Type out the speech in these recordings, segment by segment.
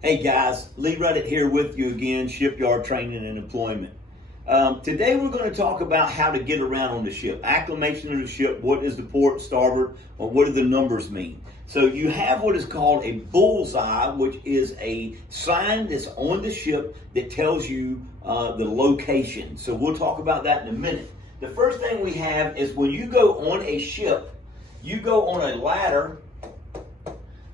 Hey guys, Lee Ruddit here with you again, Shipyard Training and Employment. Today we're going to talk about how to get around on the ship, acclimation of the ship, what is the port, starboard, or what do the numbers mean. So you have what is called a bullseye, which is a sign that's on the ship that tells you the location. So we'll talk about that in a minute. The first thing we have is when you go on a ship, you go on a ladder.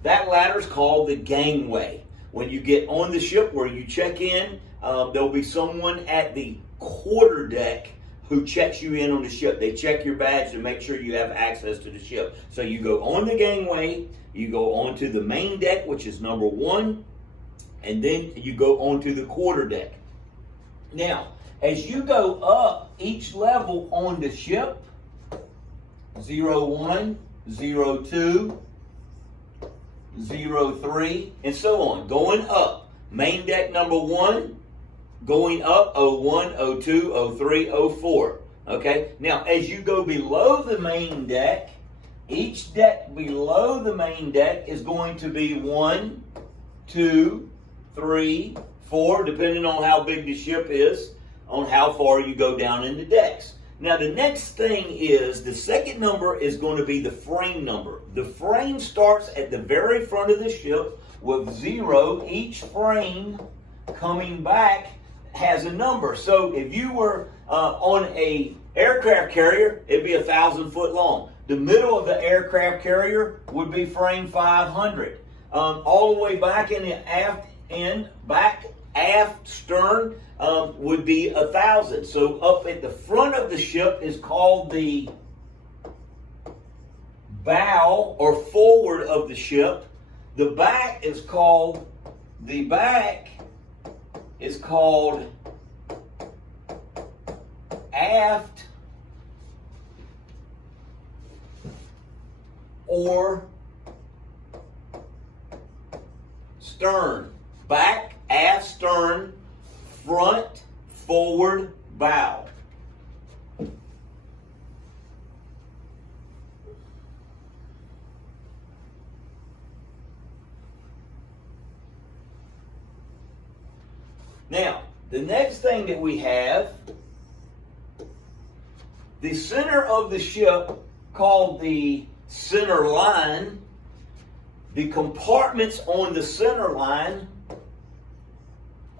That ladder is called the gangway. When you get on the ship where you check in, there'll be someone at the quarter deck who checks you in on the ship. They check your badge to make sure you have access to the ship. So you go on the gangway, you go onto the main deck, which is number 1, and then you go onto the quarter deck. Now, as you go up each level on the ship, 01, 02, 03, and so on, going up. Main deck number 1, going up 01, 02, 03, 04. Okay, now as you go below the main deck, each deck below the main deck is going to be 1, 2, 3, 4, depending on how big the ship is, on how far you go down in the decks. Now the next thing is, the second number is going to be the frame number. The frame starts at the very front of the ship with 0. Each frame coming back has a number. So if you were on a aircraft carrier, it'd be 1,000 foot long. The middle of the aircraft carrier would be frame 500. All the way back in the aft stern would be 1,000. So up at the front of the ship is called the bow or forward of the ship. The back is called aft or stern. Back, aft, stern, front, forward, bow. Now, the next thing that we have, the center of the ship, called the center line. The compartments on the center line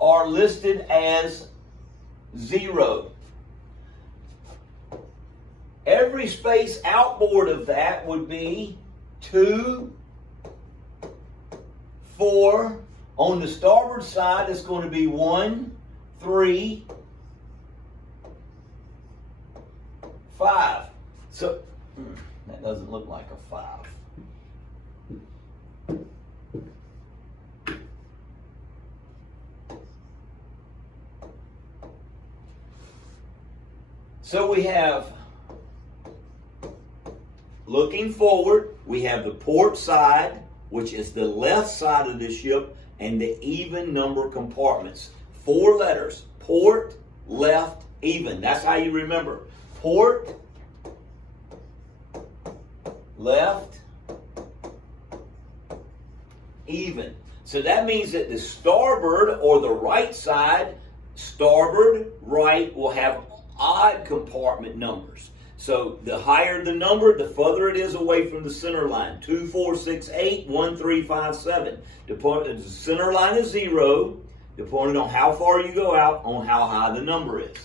are listed as 0. Every space outboard of that would be 2, 4. On the starboard side, it's going to be 1, 3, 5. So that doesn't look like a 5. So we have, looking forward, we have the port side, which is the left side of the ship, and the even number compartments. 4 letters: port, left, even. That's how you remember. Port, left, even. So that means that the starboard or the right side, starboard, right, will have odd compartment numbers. So the higher the number, the further it is away from the center line. 2, 4, 6, 8, 1, 3, 5, 7. The center line is 0, depending on how far you go out, on how high the number is.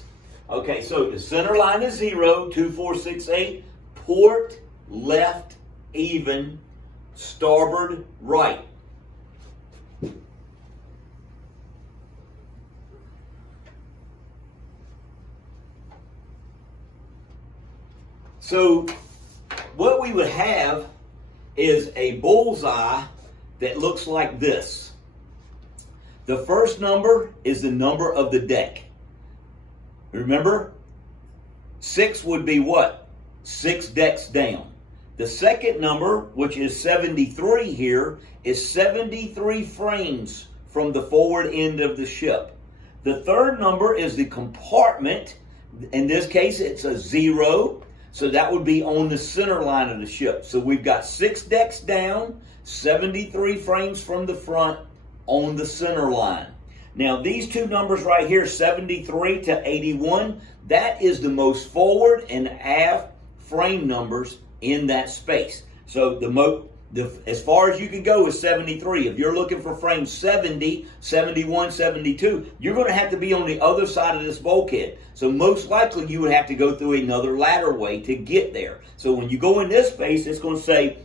Okay, so the center line is 0, 2, 4, 6, 8. Port, left, even. Starboard, right. So what we would have is a bullseye that looks like this. The first number is the number of the deck. Remember, 6 would be what? 6 decks down. The second number, which is 73 here, is 73 frames from the forward end of the ship. The third number is the compartment. In this case, it's a 0. So that would be on the center line of the ship. So we've got 6 decks down, 73 frames from the front on the center line. Now, these two numbers right here, 73 to 81, that is the most forward and aft frame numbers in that space. So as far as you can go is 73. If you're looking for frame 70, 71, 72, you're going to have to be on the other side of this bulkhead. So most likely you would have to go through another ladder way to get there. So when you go in this space, it's going to say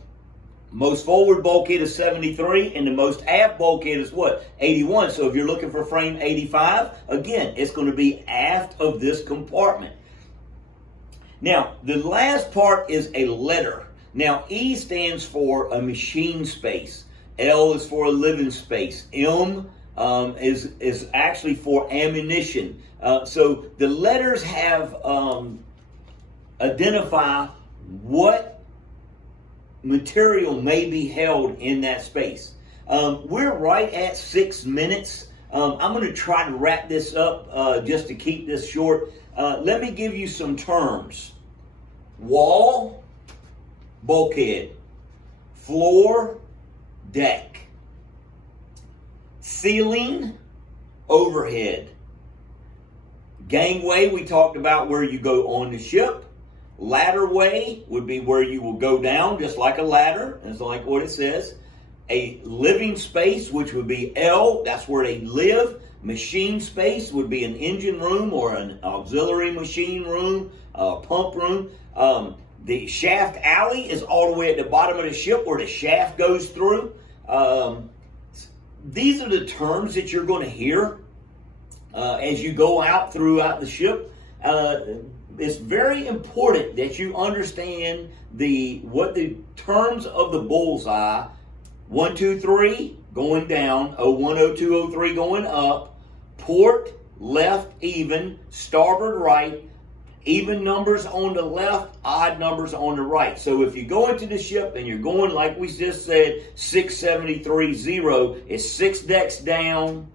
most forward bulkhead is 73 and the most aft bulkhead is what? 81. So if you're looking for frame 85, again, it's going to be aft of this compartment. Now, the last part is a letter. Now, E stands for a machine space. L is for a living space. M is actually for ammunition. So the letters have identify what material may be held in that space. We're right at 6 minutes. I'm going to try to wrap this up just to keep this short. Let me give you some terms. Wall, bulkhead. Floor, deck. Ceiling, overhead. Gangway, we talked about where you go on the ship. Ladderway would be where you will go down just like a ladder. It's like what it says. A living space, which would be L, that's where they live. Machine space would be an engine room or an auxiliary machine room, pump room. The shaft alley is all the way at the bottom of the ship where the shaft goes through. These are the terms that you're going to hear as you go out throughout the ship. It's very important that you understand what the terms of the bullseye, 1, 2, 3 going down, 01, 02, 03 going up, port, left, even, starboard, right, even numbers on the left, odd numbers on the right. So if you go into the ship and you're going, like we just said, 673.0, it's 6 decks down,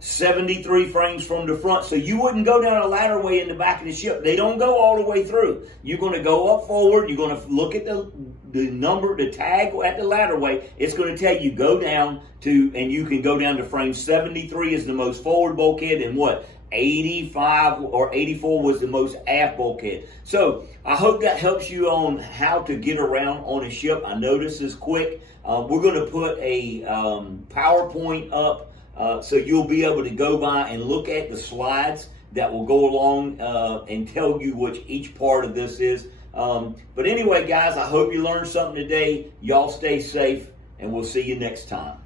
73 frames from the front. So you wouldn't go down a ladderway in the back of the ship. They don't go all the way through. You're going to go up forward. You're going to look at the number, the tag at the ladderway. It's going to tell you go down to, and you can go down to frame 73 is the most forward bulkhead, and what? 85 or 84 was the most aft bulkhead. So I hope that helps you on how to get around on a ship. I know this is quick. We're going to put a PowerPoint up so you'll be able to go by and look at the slides that will go along and tell you which each part of this is. But anyway, guys, I hope you learned something today. Y'all stay safe, and we'll see you next time.